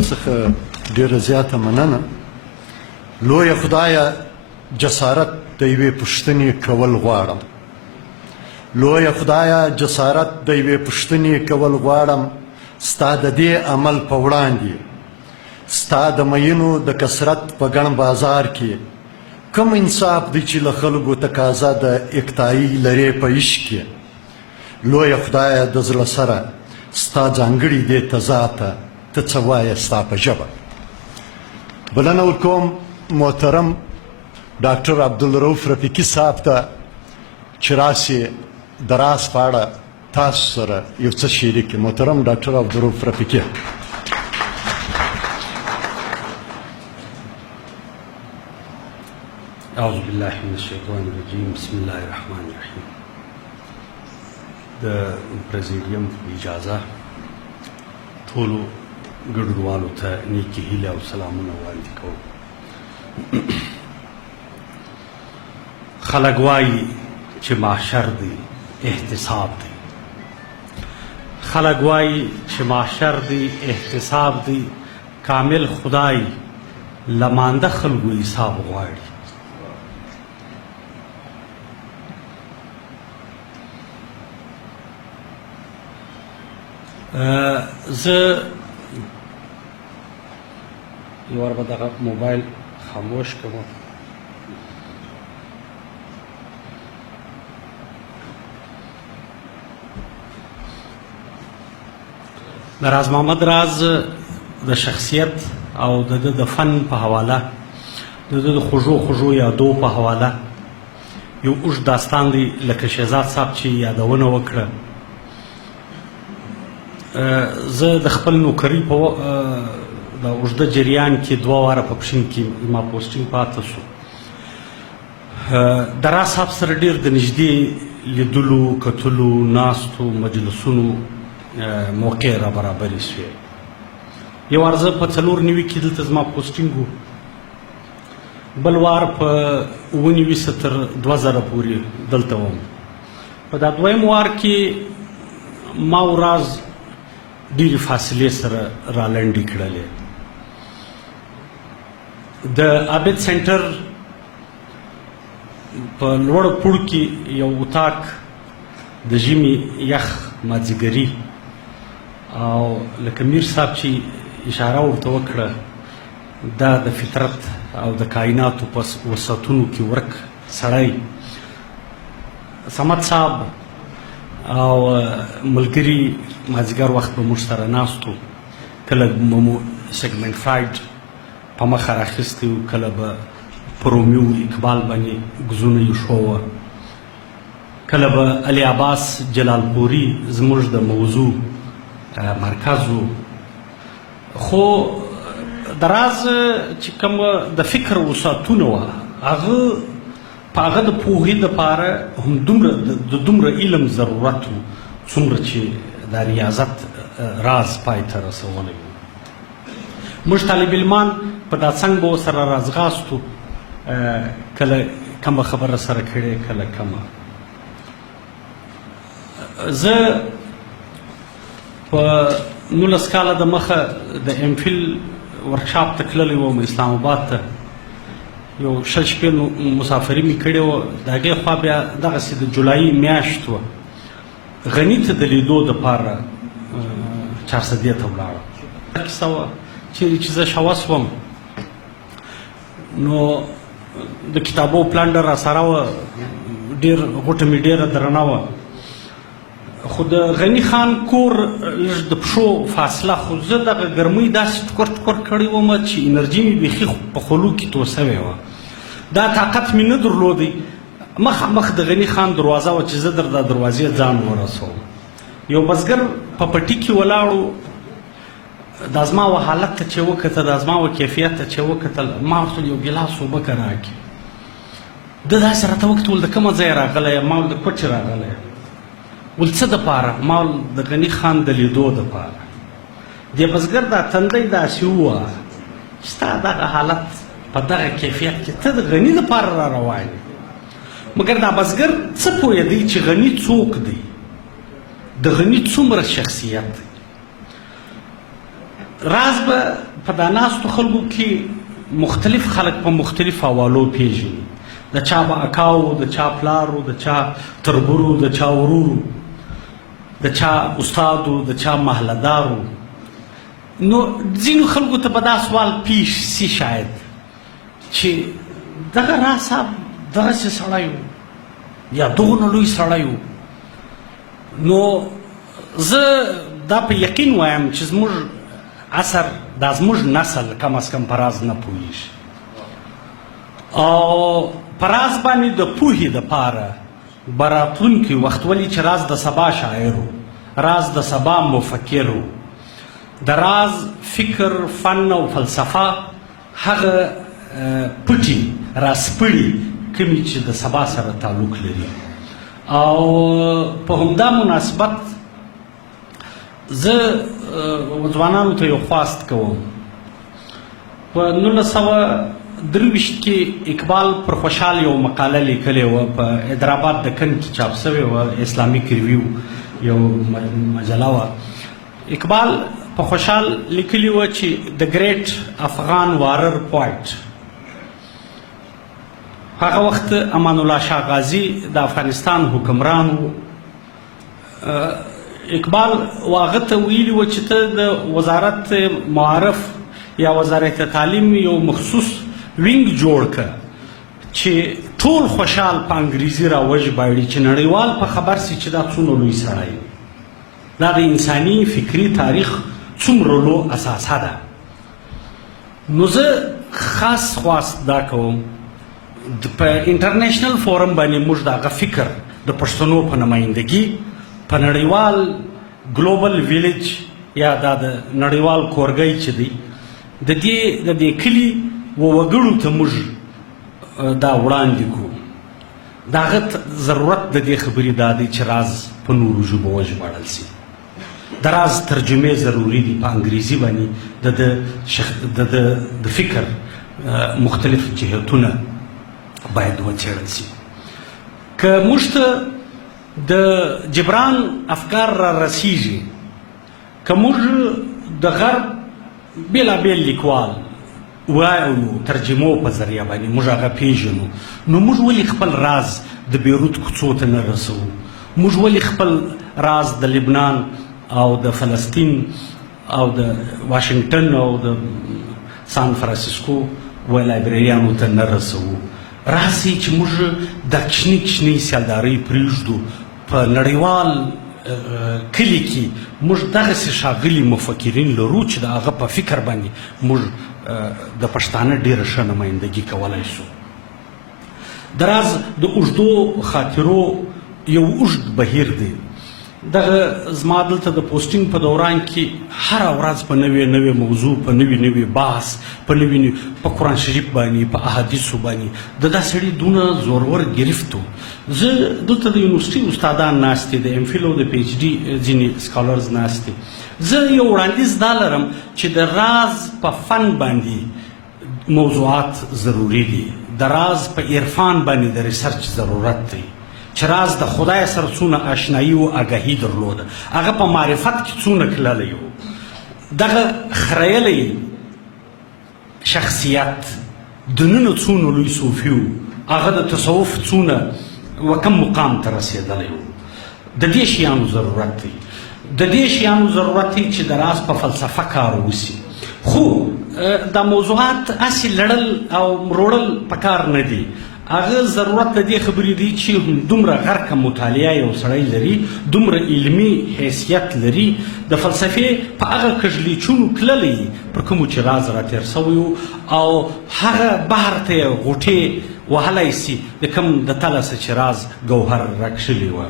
څخه ډېره زیاته مننه. لویه خدایه جسارت د یوې پوښتنې کول غواړم. لویه خدایه جسارت د یوې پوښتنې کول غواړم، ستا د دې عمل په وړاندې، ستا د مینو د کثرت په ګڼ بازار کې کوم انصاف دی چې له خلکو تقاضا د اقتایي لرې په عشق کې. لویه خدایه د زړه سره ستا ځانګړي دې تضاد ته ته څه وایې ستا په ژبه. بلنه ورکوم محترم ډاکټر عبدالرؤف رفیقي صاحب ته چې راسي د راز په اړه تاسو سره یو څه شریک کړي. محترم ډاکټر عبدالرؤف رفیقي. اعوذ بالله من الشیطان الرجیم بسم الله الرحمن الرحیم. د پرزیډیم اجازه ټولو ګډونوالو ته نیکې هیلې او سلامونه وړاندې کوم. خلک وایي چې محشر دی احتساب دی، خلک وایي چې محشر دی احتساب دی، کامل خدای لمانده خلکو حساب غواړي. زه یو وار به دغه موبایل خاموش کړم. د راز محمد راز د شخصیت او د فن په حواله، د خوږو یادو په حواله یو اوږد داستان دی، لکه شهزاد صاحب چې یادونه وکړه. زه د خپل نوکري په د اوږده جریان کې 2 واره په پښین کې ما پوسټینګ پاته شو. د راز صاحب سره ډېر د نږدې لیدلو، کتلو، ناستو، مجلسونو موقع را برابرې شوې. یو وار زه په 4 کې دلته زما پوسټینګ و، بل وار په 19 تر 2000 پورې دلته وم. په دا دویم وار کې ما او راز ډېرې فاصلې سره رالنډې کړلې. د عابد سنټر په لوړه پوړ کې یو اتاق د ژمي یخ مازدیګري، او لکه میر صاحب چې اشاره ورته وکړه، دا د فطرت او د کائناتو په وسعتونو کې ورک سړی صمد صاحب او ملګري مازدیګر وخت به موږ سره ناستو، کله مو سیګمنټ فرایډ په مخه راخیستی و، کله به په رومیو اقبال باندې ګزونه ایښوه، کله به علي عباس جلالپوري زموږ د موضوع مرکز و. خو د راز چې کومه د فکر وسعتونه وه، هغه په هغه د پوهې دپاره هم دومره علم ضرورت و څومره چې د ریاضت راز پای ته رسولی و. موږ طالب علمان په دا څنګ به ورسره راځغاستو، کله کومه خبره سره کړې، کله کومه. زه په 19 کاله د مخه د ام فیل ورکشاپ ته تللی وم اسلام آباد ته. یو 6 شپې مسافري مې کړې وه. د هغې خوا بیا دغسې د جولایي میاشت وه، غني ته د لیدو دپاره چارسدې ته ولاړم. کیسه وه چیرې چې زه شوه سوم، نو د کتابو پلانډر راسره وه، ډېر غوټه مې ډېره درنه وه. خو د غني خان کور لږ د پښو فاصله، خو زه دغه ګرمۍ داسې ټکور ټکور کړې ومه چې انرژي مې بیخي په خولو کې تو سوې وه. دا طاقت مې نه درلودی. مخامخ د غني خان دروازه وه چې زه در دا دروازې ځان ورسوم. یو بزګر په پټي کې ولاړو، دا زما و حالت ته چې وکتل، دا زما و کیفیت ته چې وکتل، ما ورته یو ګیلاس اوبه که راکړي. ده داسې راته وکتل، د کومه ځای راغلی یم؟ ما ول د کوټې راغلی یم. ول څه دپاره؟ ما ول د غني خان د لیدو دپاره. دې بزګر دا تندی داسې ووایه چې ستا دغه حالت په دغه کیفیت کې ته د غني دپاره را روان یې. مګر دا بزګر څه پوهېدی چې غني څوک دی، د غني څومره شخصیت دی. راز به په دا ناستو خلکو کې مختلف خلک په مختلف حوالو پیژني. د چا به اکاو، د چا پلارو، د چا تربورو، د چا ورورو، د چا استادو، د چا محلدارو. نو ځینو خلکو ته به دا سوال پیش سي شاید چې دغه راز صاحب دغسې سړی و یا دغونه لوی سړی و. نو زه دا په یقین وایم چې زموږ عصر دا زموږ نسل کم از کم په راز نه پوهېږي او په راز باندې د پوهې دپاره به راتلونکي وخت ولي چې راز د سبا شاعر و، راز د سبا مفکر و، د راز فکر، فن او فلسفه هغه پټي راسپړي کومې چې د سبا سره تعلق لري. او په همدا مناسبت زه ځوانانو ته یو خواست کوم. په 1923 کې اقبال پر خوشحال یو مقاله لیکلې وه، په حیدرآباد د کن کې چاپ سوې وه، اسلامیک ریویو یو مجله وه. اقبال په خوشحال لیکلي وه چې د ګریټ افغان وارر پوایټ هغه وخت امان الله شاه غازي د افغانستان حکمران و. اقبال واغه ته ویلي و چې ته د وزارت معارف یا وزارت تعلیم یو مخصوص وینګ جوړ کړه چې ټول خوشحال په انګریزي راوژباړي چې نړیوال په خبر سي چې دا څومره لوی سړی، دا د انساني فکري تاریخ څومره لو اساسه ده. نو زه خاص خواست دا کوم په انټرنیشنل فورم باندې موږ دغه فکر د پښتنو په نمایندګي په نړیوال ګلوبل ویلیج یا دا د نړیوال کورګۍ چې دی د دې کلي وګړو ته موږ دا وړاندې کوو. د هغه ضرورت د دې خبرې دا دی چې راز په نورو ژبو وژباړل سي. د راز ترجمې ضروري دي په انګریزي باندې د فکر مختلف جهتونه باید وڅېړل سي. که موږ ته د جبران افکار را رسیږي، که موږ د غرب بېلابېل لیکوال وایو ترجمو په ذریعه باندې موږ هغه پیژنو، نو موږ ولې خپل راز د بیروت کوڅو ته نه رسوو؟ موږ ولې خپل راز د لبنان او د فلسطین او د واشنگټن او د سان فرانسیسکو لایبرریانو ته نه رسوو؟ راسي چې موږ دا کشنی کشنی سیالدارۍ پرېږدو. په نړیوال کلي کې موږ دغسې ښاغلي مفکرین لرو چې د هغه په فکر باندې موږ د پښتانه ډېره ښه نمایندګي کولی شو. د راز د اوږدو خاطرو یو اوږد بهیر دی. دغه زما دلته د پوسټینګ په دوران کې هره ورځ په نوې موضوع، په نوي بحث، په قرآن شریف باندې، په احادیثو باندې د دا سړي دونه زورور گرفت و. زه دلته د یونیورسټي استادان ناست دي، د ام فیل او د پی ایچ ډي ځینې سکالرز ناست دي. زه یو وړاندیز دا لرم چې د راز په فن باندې موضوعات ضروري دي، د راز په عرفان باندې د ریسرچ ضرورت دی، چې راز د خدای سره څونه آشنایي او آګاهي درلوده، هغه په معرفت کې څونه کللی و. دغه خریلی شخصیت دننه څونه لوی صوفي و، هغه د تصوف څونه وکم مقام ته رسېدلی و. د دې شیانو ضرورت دی، د دې شیانو ضرورت دی چې د راز په فلسفه کار وسي. خو دا موضوعات هسې لړل او مروړل پکار نه دي. هغه ضرورت د دې خبرې دی چې دومره غرقه مطالعه یو سړی لري، دومره علمي حیثیت لري، د فلسفې په هغه کږلېچونو تللی پر کومو چې راز راتېر سوی و او هغه بحر ته یې غوټې وهلی سي د کوم د تله څه چې راز ګوهر راکښلي وه.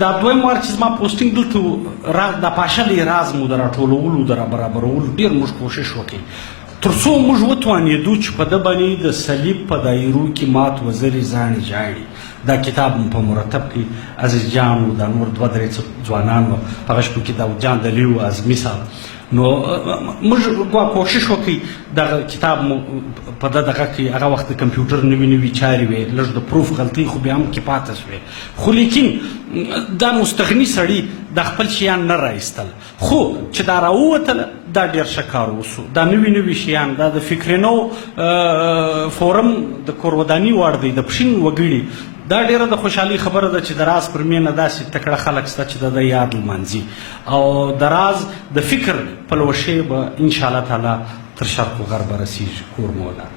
دا دویم وار چې زما پوسټینګ دلته دا پاشلی راز مو د راټولولو د رابرابرولو ډېر موږ کوشش وکړي تر څو موږ وتوانېدو چې په ده باندې د صلیب په دایرو کې مات وزرې زاڼې جاړي. دا کتاب په مرتب کې عزیز جان و، دا نور دوه درې ځوانان و، په هغه شپو کې داود جان دلي و، اعظمي صاحب نو موږ کوشش وکړي دغه کتاب مو په دغه کې هغه وخت د کمپیوټر نوي چارې وې لږ د پروف غلطۍ خو بیا هم کې پاتې شوې خو لیکن دا مستغني سړي د خپل شیان نه رایستل خو چې دا راووتله دا ډېر ښه کار وسو دا نوي شیان دا د فکرینو فورم د کوروداني وړ دی د پښین وګړي دا ډیره د خوشحالي خبره ده چې د راز پر مینه داسې تکړه خلک شته چې د یاد لمانځي او د راز د فکر پلوشې به انشاءالله تعالی تر شرق و غرب رسیږي کور مولا